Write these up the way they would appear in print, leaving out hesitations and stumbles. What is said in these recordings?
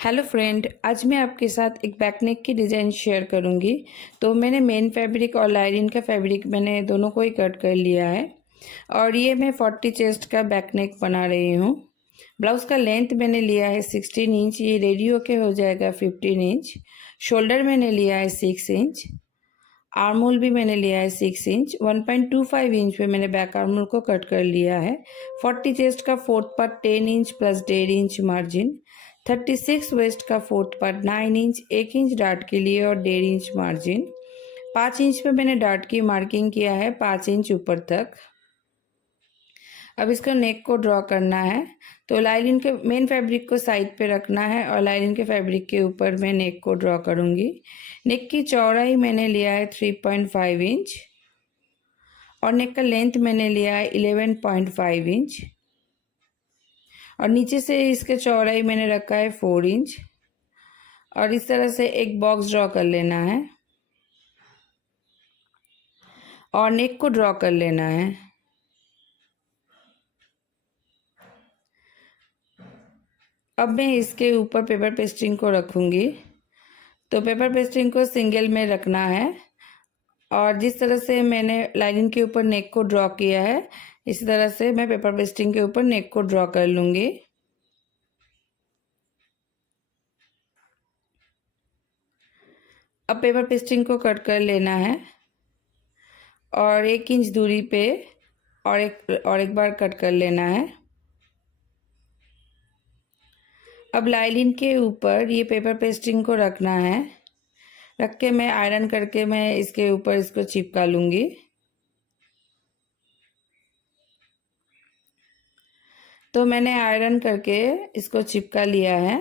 Hello friend, आज मैं आपके साथ एक बैक नेक की डिज़ाइन शेयर करूंगी। तो मैंने मेन फैब्रिक और लाइनिन का फैब्रिक मैंने दोनों को ही कट कर लिया है और ये मैं 40 चेस्ट का बैक नेक बना रही हूँ। ब्लाउज़ का लेंथ मैंने लिया है 16 इंच, ये रेडी होके हो जाएगा 15 इंच। शोल्डर मैंने लिया है 6 इंच, आर्म होल भी मैंने लिया है 6 इंच। 1.25 इंच पे मैंने बैक आर्म होल को कट कर लिया है। 40 चेस्ट का fourth part 10 inch plus 1.5 inch margin. 36 waist का fourth part 9 inch, 1 inch dart के लिए और 1.5 इंच मार्जिन। 5 इंच पे मैंने डार्ट की मार्किंग किया है 5 इंच ऊपर तक। अब इसका नेक को ड्रॉ करना है, तो लाइनिन के मेन फैब्रिक को साइड पे रखना है और लाइनिन के फैब्रिक के ऊपर मैं नेक को ड्रॉ करूँगी। नेक की चौड़ाई मैंने लिया है 3.5 इंच और नेक का लेंथ मैंने लिया है 11.5 इंच और नीचे से इसके चौड़ाई मैंने रखा है 4 इंच और इस तरह से एक बॉक्स ड्रॉ कर लेना है और नेक को ड्रॉ कर लेना है। अब मैं इसके ऊपर पेपर पेस्टिंग को रखूँगी, तो पेपर पेस्टिंग को सिंगल में रखना है और जिस तरह से मैंने लाइनिन के ऊपर नेक को ड्रॉ किया है इसी तरह से मैं पेपर पेस्टिंग के ऊपर नेक को ड्रॉ कर लूँगी। अब पेपर पेस्टिंग को कट कर लेना है और 1 इंच दूरी पे और एक बार कट कर लेना है। अब लाइनिन के ऊपर ये पेपर पेस्टिंग को रखना है, रख के मैं आयरन करके मैं इसके ऊपर इसको चिपका लूँगी। तो मैंने आयरन करके इसको चिपका लिया है।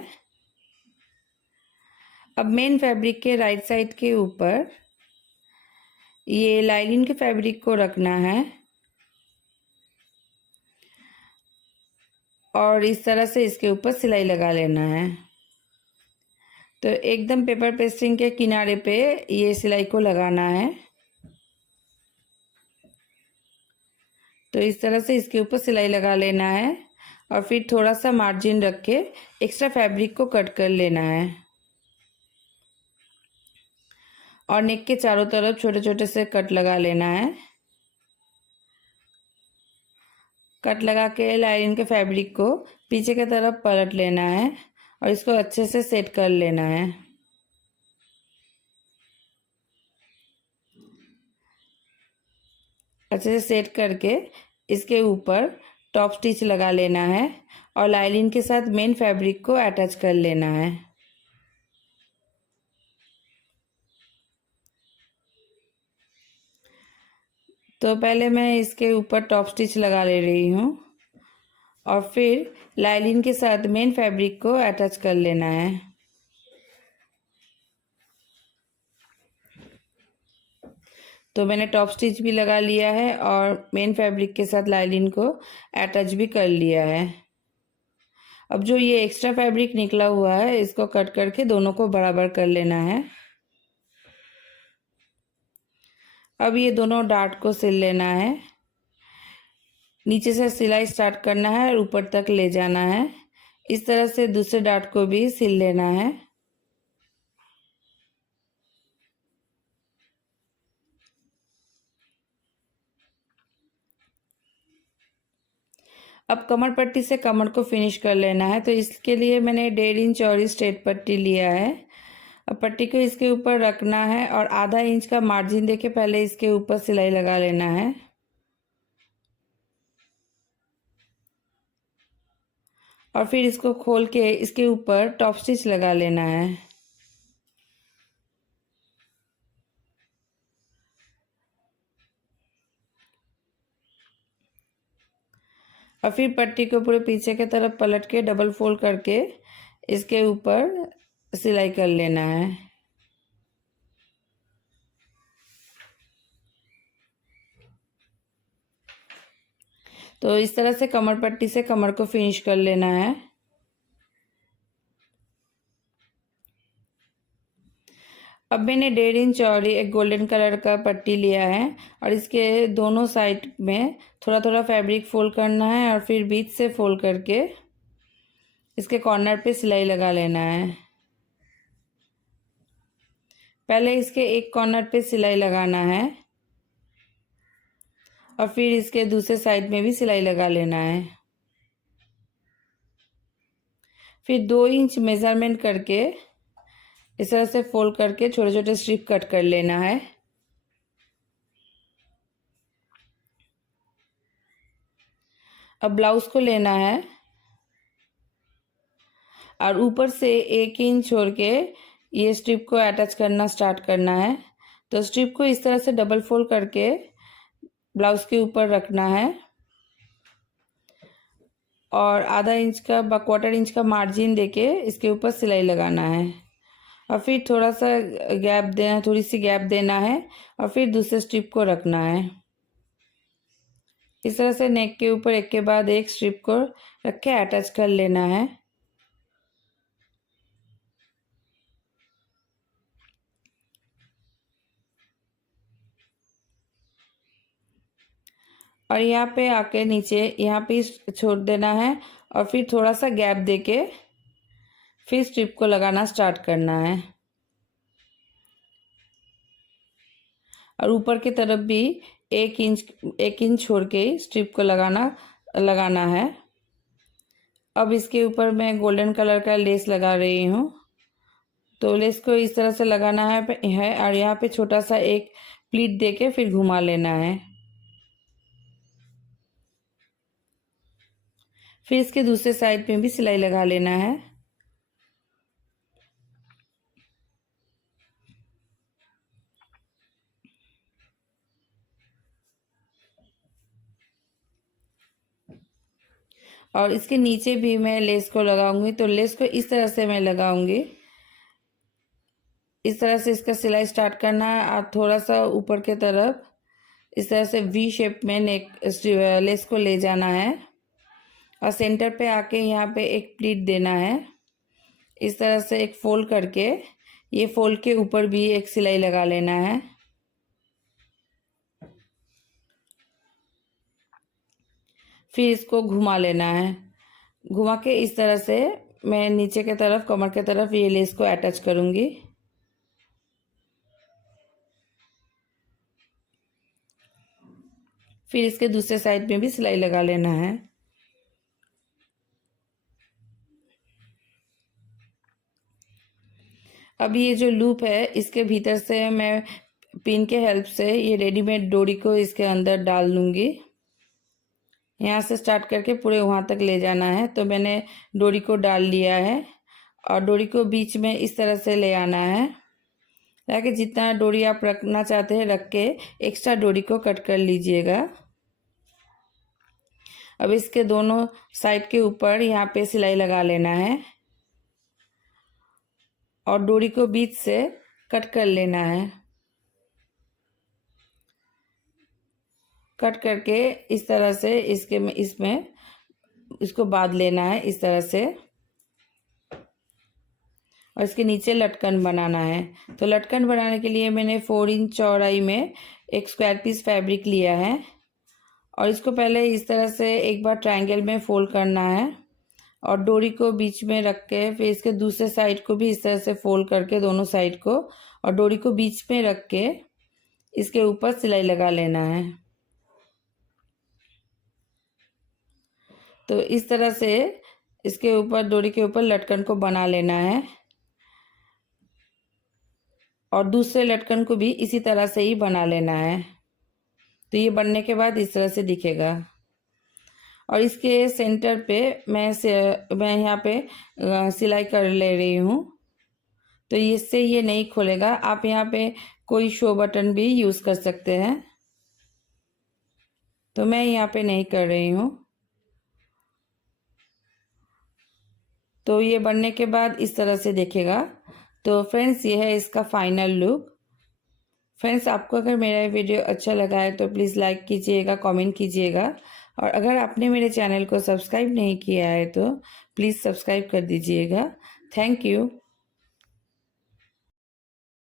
अब मेन फैब्रिक के राइट साइड के ऊपर ये लाइनिन के फैब्रिक को रखना है और इस तरह से इसके ऊपर सिलाई लगा लेना है। तो एकदम पेपर पेस्टिंग के किनारे पे ये सिलाई को लगाना है। तो इस तरह से इसके ऊपर सिलाई लगा लेना है और फिर थोड़ा सा मार्जिन रख के एक्स्ट्रा फैब्रिक को कट कर लेना है और नेक के चारों तरफ छोटे छोटे से कट लगा लेना है। कट लगा के लाइनिन के फैब्रिक को पीछे की तरफ पलट लेना है और इसको अच्छे से सेट कर लेना है। अच्छे से सेट करके इसके ऊपर टॉप स्टिच लगा लेना है और लाइनिन के साथ मेन फैब्रिक को अटैच कर लेना है। तो पहले मैं इसके ऊपर टॉप स्टिच लगा ले रही हूँ और फिर लाइनिन के साथ मेन फैब्रिक को अटैच कर लेना है। तो मैंने टॉप स्टिच भी लगा लिया है और मेन फैब्रिक के साथ लाइनिन को अटैच भी कर लिया है। अब जो ये एक्स्ट्रा फैब्रिक निकला हुआ है इसको कट करके दोनों को बराबर कर लेना है। अब ये दोनों डार्ट को सिल लेना है। नीचे से सिलाई स्टार्ट करना है और ऊपर तक ले जाना है। इस तरह से दूसरे डार्ट को भी सिल लेना है। अब कमर पट्टी से कमर को फिनिश कर लेना है, तो इसके लिए मैंने 1.5 इंच चौड़ी स्ट्रेट पट्टी लिया है। अब पट्टी को इसके ऊपर रखना है और आधा इंच का मार्जिन देके पहले इसके ऊपर सिलाई लगा लेना है और फिर इसको खोल के इसके ऊपर टॉप स्टिच लगा लेना है। और फिर पट्टी को पूरे पीछे की तरफ पलट के डबल फोल्ड करके इसके ऊपर सिलाई कर लेना है। तो इस तरह से कमर पट्टी से कमर को फिनिश कर लेना है। अब मैंने 1.5 इंच चौड़ी एक गोल्डन कलर का पट्टी लिया है और इसके दोनों साइड में थोड़ा थोड़ा फैब्रिक फोल्ड करना है और फिर बीच से फोल्ड करके इसके कॉर्नर पे सिलाई लगा लेना है। पहले इसके एक कॉर्नर पे सिलाई लगाना है और फिर इसके दूसरे साइड में भी सिलाई लगा लेना है। फिर 2 इंच मेज़रमेंट करके इस तरह से फोल्ड करके छोटे छोटे स्ट्रिप कट कर लेना है। अब ब्लाउज को लेना है और ऊपर से 1 इंच छोड़ के ये स्ट्रिप को अटैच करना स्टार्ट करना है। तो स्ट्रिप को इस तरह से डबल फोल्ड करके ब्लाउज के ऊपर रखना है और आधा इंच का क्वार्टर इंच का मार्जिन देके इसके ऊपर सिलाई लगाना है और फिर थोड़ा सा गैप देना, थोड़ी सी गैप देना है और फिर दूसरे स्ट्रिप को रखना है। इस तरह से नेक के ऊपर एक के बाद एक स्ट्रिप को रख के अटैच कर लेना है। और यहाँ पे आके नीचे यहाँ पे छोड़ देना है और फिर थोड़ा सा गैप देके फिर स्ट्रिप को लगाना स्टार्ट करना है और ऊपर की तरफ भी 1 इंच छोड़ के स्ट्रिप को लगाना है। अब इसके ऊपर मैं गोल्डन कलर का लेस लगा रही हूँ। तो लेस को इस तरह से लगाना है और यहाँ पे छोटा सा एक प्लीट देके फिर घुमा लेना है। फिर इसके दूसरे साइड में भी सिलाई लगा लेना है। और इसके नीचे भी मैं लेस को लगाऊंगी। तो लेस को इस तरह से मैं लगाऊंगी। इस तरह से इसका सिलाई स्टार्ट करना है और थोड़ा सा ऊपर के तरफ इस तरह से वी शेप में लेस को ले जाना है और सेंटर पे आके यहाँ पे एक प्लीट देना है। इस तरह से एक फोल्ड करके ये फोल्ड के ऊपर भी एक सिलाई लगा लेना है। फिर इसको घुमा लेना है। घुमा के इस तरह से मैं नीचे के तरफ कमर के तरफ ये लेस को अटैच करूँगी। फिर इसके दूसरे साइड में भी सिलाई लगा लेना है। अब ये जो लूप है इसके भीतर से मैं पिन के हेल्प से ये रेडीमेड डोरी को इसके अंदर डाल लूँगी। यहाँ से स्टार्ट करके पूरे वहाँ तक ले जाना है। तो मैंने डोरी को डाल लिया है और डोरी को बीच में इस तरह से ले आना है ताकि जितना डोरी आप रखना चाहते हैं रख के एक्स्ट्रा डोरी को कट कर लीजिएगा। अब इसके दोनों साइड के ऊपर यहाँ पे सिलाई लगा लेना है और डोरी को बीच से कट कर लेना है। कट करके इस तरह से इसमें इसको बांध लेना है इस तरह से और इसके नीचे लटकन बनाना है। तो लटकन बनाने के लिए मैंने 4 इंच चौड़ाई में एक स्क्वायर पीस फैब्रिक लिया है और इसको पहले इस तरह से एक बार ट्रायंगल में फोल्ड करना है और डोरी को बीच में रख के फिर इसके दूसरे साइड को भी इस तरह से फोल्ड करके दोनों साइड को और डोरी को बीच में रख के इसके ऊपर सिलाई लगा लेना है। तो इस तरह से इसके ऊपर डोरी के ऊपर लटकन को बना लेना है और दूसरे लटकन को भी इसी तरह से ही बना लेना है। तो ये बनने के बाद इस तरह से दिखेगा और इसके सेंटर पे मैं यहाँ पे सिलाई कर ले रही हूँ। तो इससे ये नहीं खोलेगा। आप यहाँ पे कोई शो बटन भी यूज़ कर सकते हैं। तो मैं यहाँ पे नहीं कर रही हूँ। तो ये बनने के बाद इस तरह से दिखेगा। तो फ्रेंड्स ये है इसका फाइनल लुक। फ्रेंड्स आपको अगर मेरा वीडियो अच्छा लगा है तो प्लीज़ लाइक कीजिएगा, कमेंट कीजिएगा और अगर आपने मेरे चैनल को सब्सक्राइब नहीं किया है तो प्लीज़ सब्सक्राइब कर दीजिएगा। Thank you.